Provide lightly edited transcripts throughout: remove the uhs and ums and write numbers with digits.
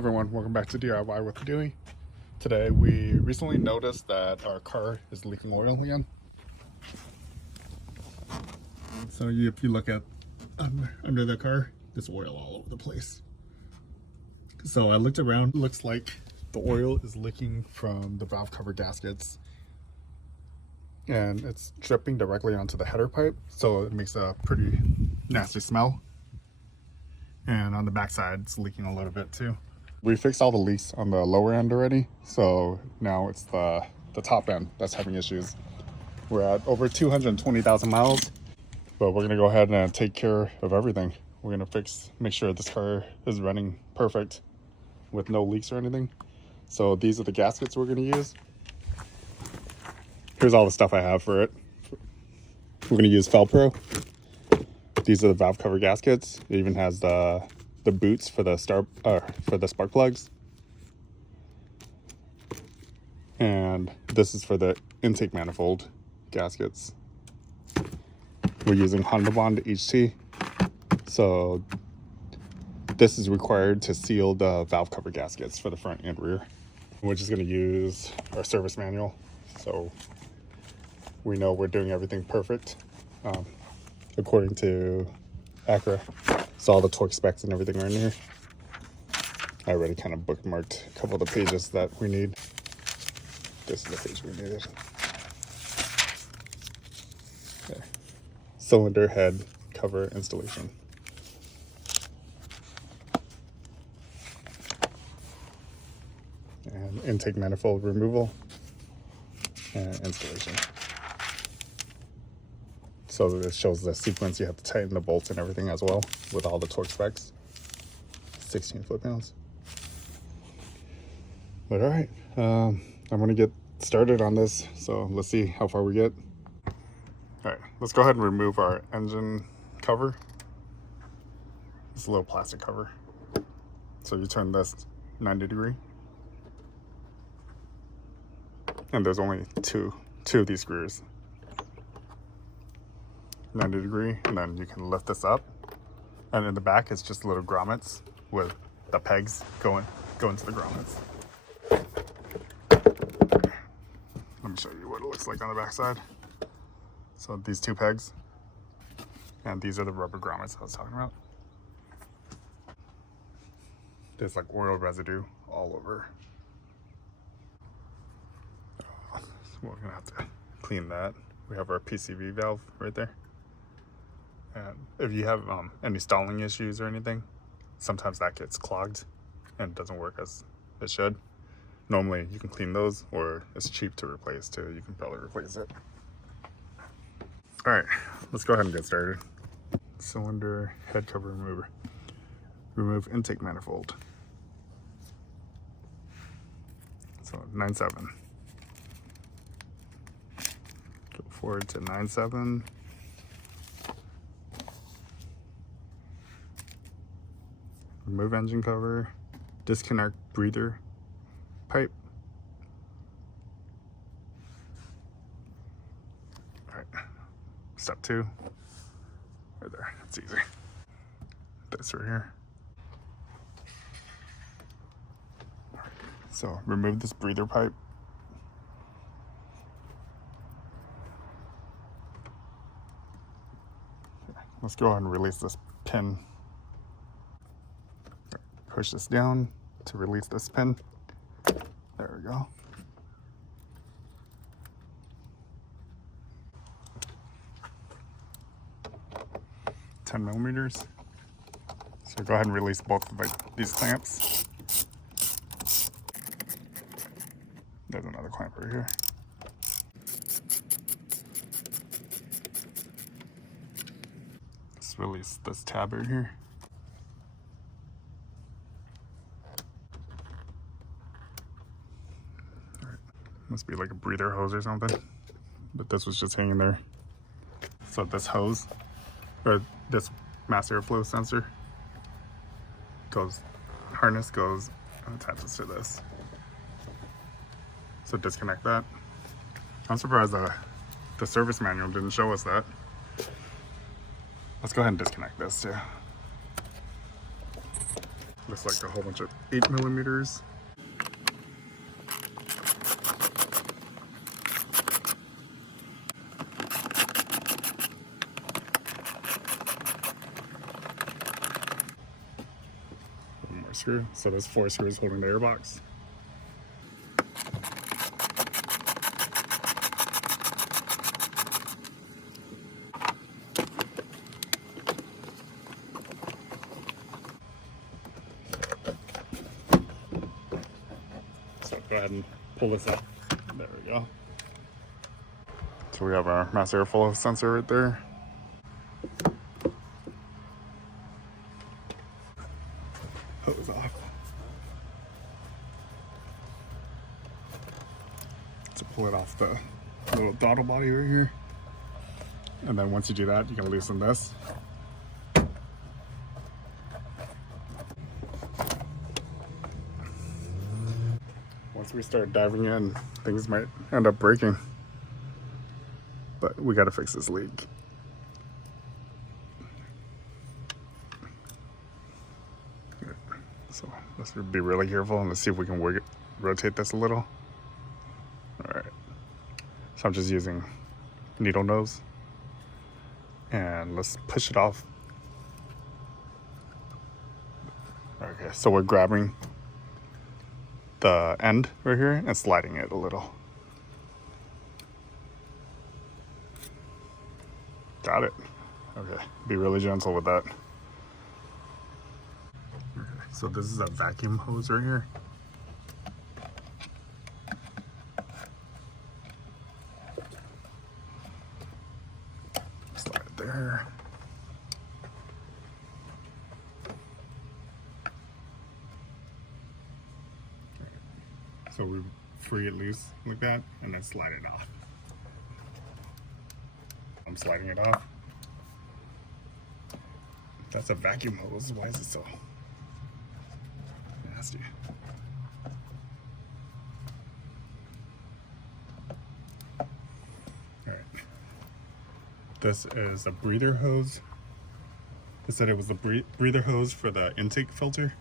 everyone, welcome back to DIY with Dewey. Today we recently noticed that our car is leaking oil again. So if you look at under the car, there's oil all over the place. So I looked around, looks like the oil is leaking from the valve cover gaskets and it's dripping directly onto the header pipe, so it makes a pretty nasty smell. And on the backside it's leaking a little bit too. We fixed all the leaks on the lower end already, so now it's the top end that's having issues. We're at over 220,000 miles, but we're gonna go ahead and take care of everything. We're gonna make sure this car is running perfect with no leaks or anything. So these are the gaskets we're gonna use. Here's all the stuff I have for it. We're gonna use Felpro. These are the valve cover gaskets. It even has the boots for the spark plugs, and this is for the intake manifold gaskets. We're using Honda Bond HT, so this is required to seal the valve cover gaskets for the front and rear. We're just going to use our service manual, so we know we're doing everything perfect according to Acura. So all the torque specs and everything are in here. I already kind of bookmarked a couple of the pages that we need. This is the page we needed. Okay. Cylinder head cover installation. And intake manifold removal and installation. So this shows the sequence. You have to tighten the bolts and everything as well with all the torque specs. 16 foot-pounds. But all right, I'm gonna get started on this. So let's see how far we get. All right, let's go ahead and remove our engine cover. It's a little plastic cover. So you turn this 90 degree. And there's only two of these screws. 90 degree, and then you can lift this up, and in the back it's just little grommets with the pegs going to the grommets. Let me show you what it looks like on the back side. So these two pegs, and these are the rubber grommets I was talking about. There's like oil residue all over. So we're gonna have to clean that. We have our PCV valve right there. And if you have any stalling issues or anything, sometimes that gets clogged and doesn't work as it should. Normally you can clean those, or it's cheap to replace too. You can probably replace it. All right, let's go ahead and get started. Cylinder head cover remover. Remove intake manifold. So 9/7. Go forward to 9/7. Remove engine cover, disconnect breather pipe. All right, step 2, right there, it's easy. This right here. All right, so remove this breather pipe. Okay, let's go ahead and release this pin. Push this down to release this pin. There we go. $10 millimeters. So go ahead and release both of these clamps. There's another clamp right here. Let's release this tab right here. Must be like a breather hose or something, but this was just hanging there. So this hose, or this mass airflow sensor, harness goes and attaches to this. So disconnect that. I'm surprised the service manual didn't show us that. Let's go ahead and disconnect this too. Looks like a whole bunch of 8mm. One more screw. So there's 4 screws holding the airbox. So go ahead and pull this up. There we go. So we have our mass airflow sensor right there. Hose off. To pull it off the little throttle body right here. And then once you do that, you can loosen this. Once we start diving in, things might end up breaking. But we gotta fix this leak. So let's be really careful and let's see if we can rotate this a little. All right. So I'm just using needle nose. And let's push it off. Okay, so we're grabbing the end right here and sliding it a little. Got it. Okay, be really gentle with that. Okay, so this is a vacuum hose right here. Slide it there. So we free it loose like that and then slide it off. I'm sliding it off. That's a vacuum hose. Why is it so nasty? All right. This is a breather hose. They said it was the breather hose for the intake filter.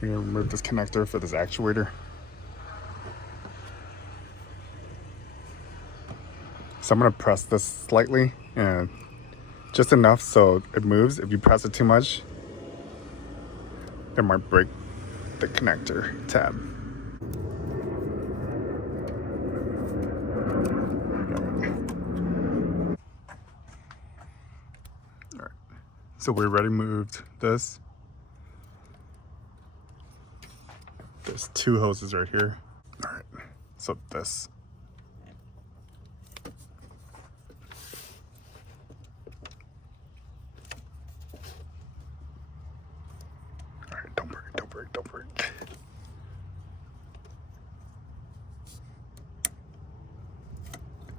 We're gonna remove this connector for this actuator. So I'm gonna press this slightly and just enough so it moves. If you press it too much, it might break the connector tab. All right. So we already moved this. There's 2 hoses right here. All right, so this. All right, don't break, don't break, don't break.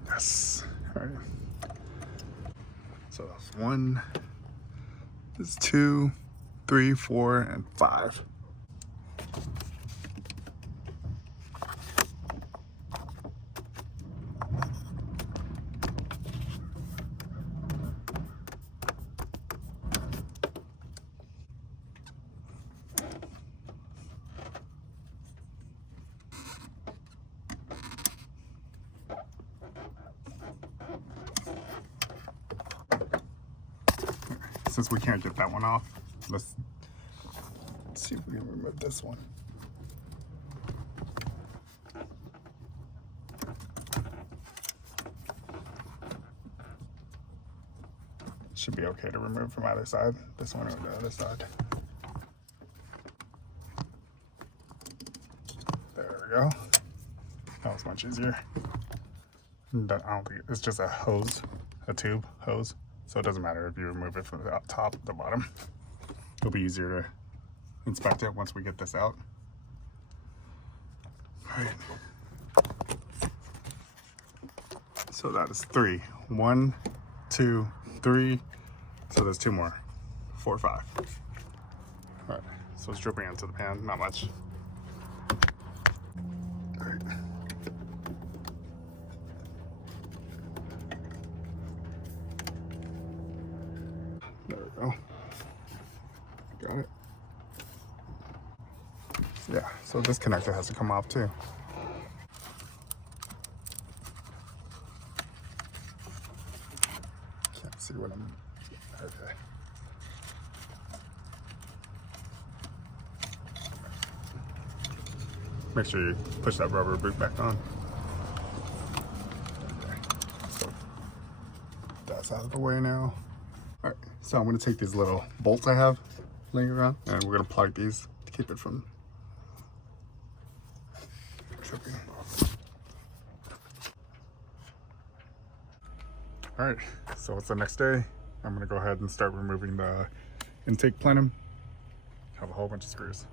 Yes, all right. So that's 1, this is 2, 3, 4, and 5. Since we can't get that one off, let's see if we can remove this one. Should be okay to remove from either side. This one or the other side. There we go. That was much easier. I don't think it's just a hose, a tube hose. So it doesn't matter if you remove it from the top or the bottom. It'll be easier to inspect it once we get this out. All right. So that is 3. 1, 2, 3. So there's 2 more. 4, 5. All right. So it's dripping into the pan. Not much. All right. There we we go. Got it. Yeah, so this connector has to come off too. Can't see what I'm... Okay. Make sure you push that rubber boot back on. Okay. So that's out of the way now. All right, so I'm gonna take these little bolts I have laying around and we're gonna plug these to keep it from tripping. All right, so it's the next day. I'm gonna go ahead and start removing the intake plenum. Have a whole bunch of screws.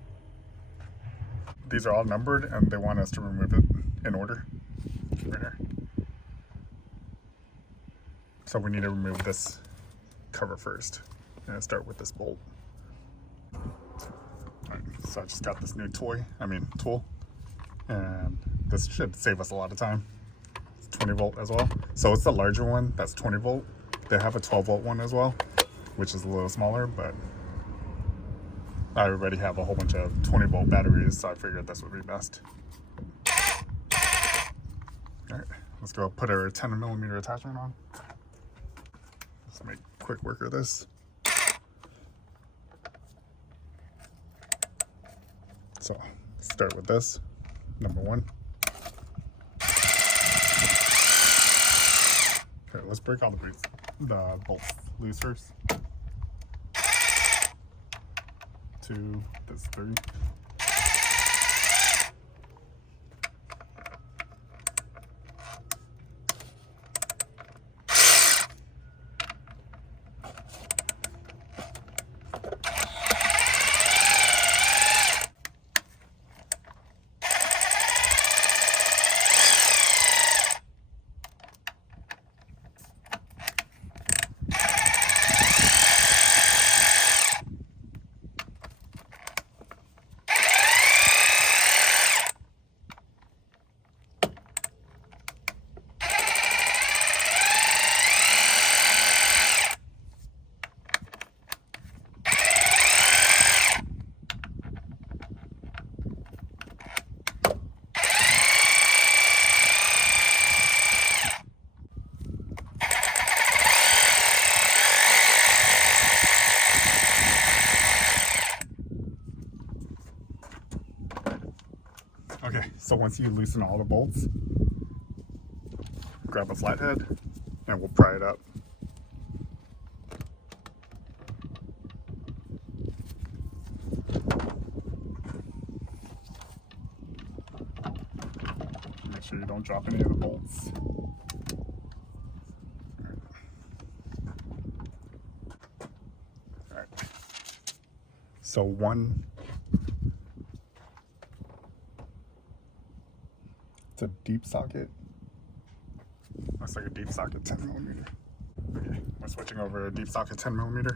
These are all numbered and they want us to remove it in order. Right here. So we need to remove this cover first. And start with this bolt. Alright, so I just got this new tool. And this should save us a lot of time. It's 20 volt as well. So it's the larger one, that's 20 volt. They have a 12 volt one as well, which is a little smaller, but I already have a whole bunch of 20 volt batteries, so I figured this would be best. Alright, let's go put our 10mm attachment on. Let's make quick work of this. So, start with this, number one. Okay, let's break all the bolts loose first. 2, that's 3. Okay, so once you loosen all the bolts, grab a flathead and we'll pry it up. Make sure you don't drop any of the bolts. All right. So it's a deep socket. Looks like a deep socket 10mm. Okay, we're switching over a deep socket 10mm.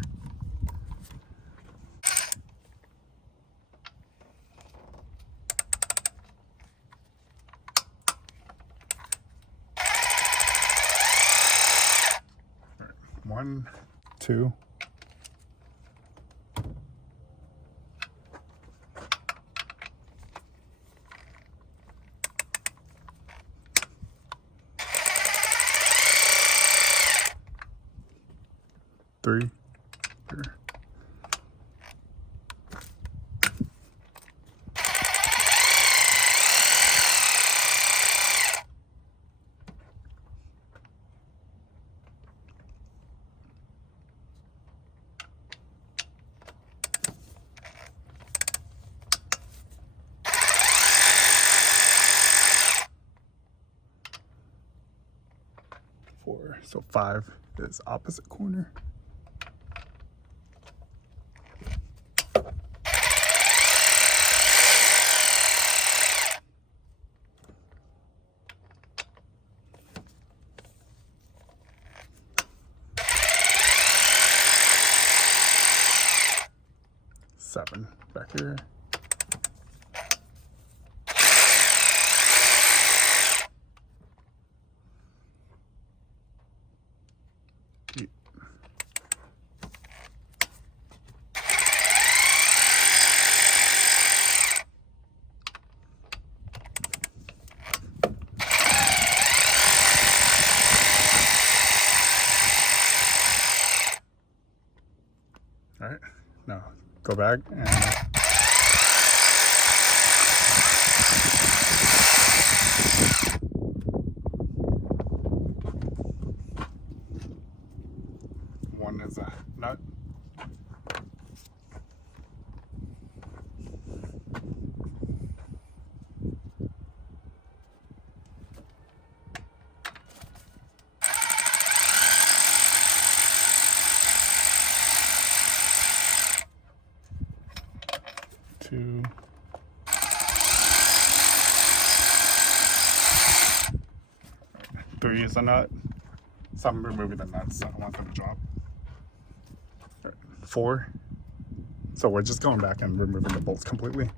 All right, 1, 2. 3 here. Four. So 5 is opposite corner. Seven back here. No, go back and one is a nut. Two. Three is a nut. So I'm removing the nuts. I don't want them to drop. Right. 4. So we're just going back and removing the bolts completely.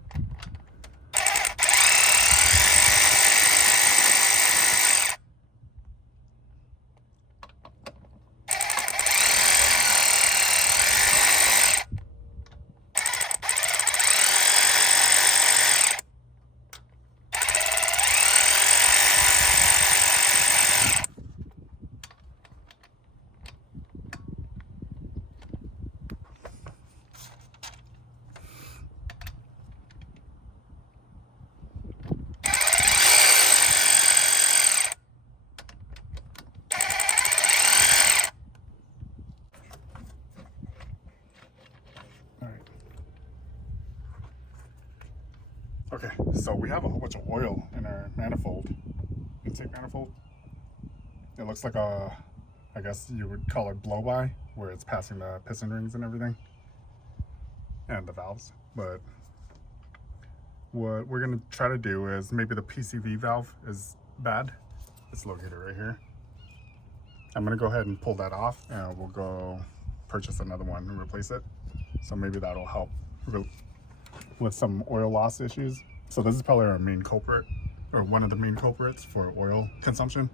Okay, so we have a whole bunch of oil in our manifold, intake manifold. It looks like a, I guess you would call it blow-by, where it's passing the piston rings and everything, and the valves. But what we're gonna try to do is, maybe the PCV valve is bad. It's located right here. I'm gonna go ahead and pull that off, and we'll go purchase another one and replace it. So maybe that'll help with some oil loss issues. So this is probably our main culprit, or one of the main culprits for oil consumption.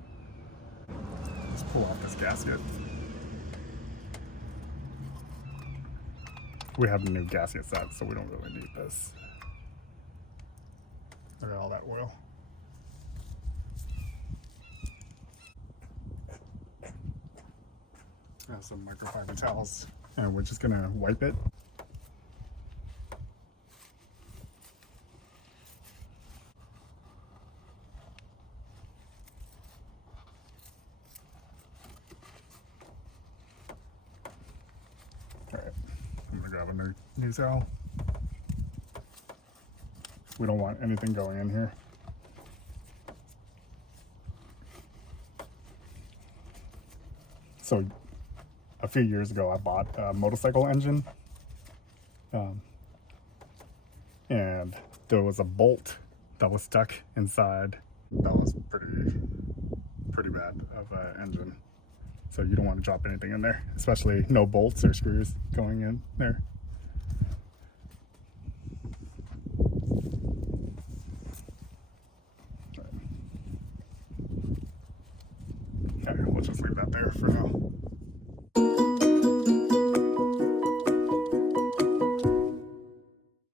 Let's pull off this gasket. We have a new gasket set, so we don't really need this. Look at all that oil. I have some microfiber towels, and we're just gonna wipe it. Alright, I'm gonna grab a new towel. We don't want anything going in here. So a few years ago I bought a motorcycle engine, and there was a bolt that was stuck inside. That was pretty bad of an engine. So you don't want to drop anything in there, especially no bolts or screws going in there. Okay, we'll just leave that there for now.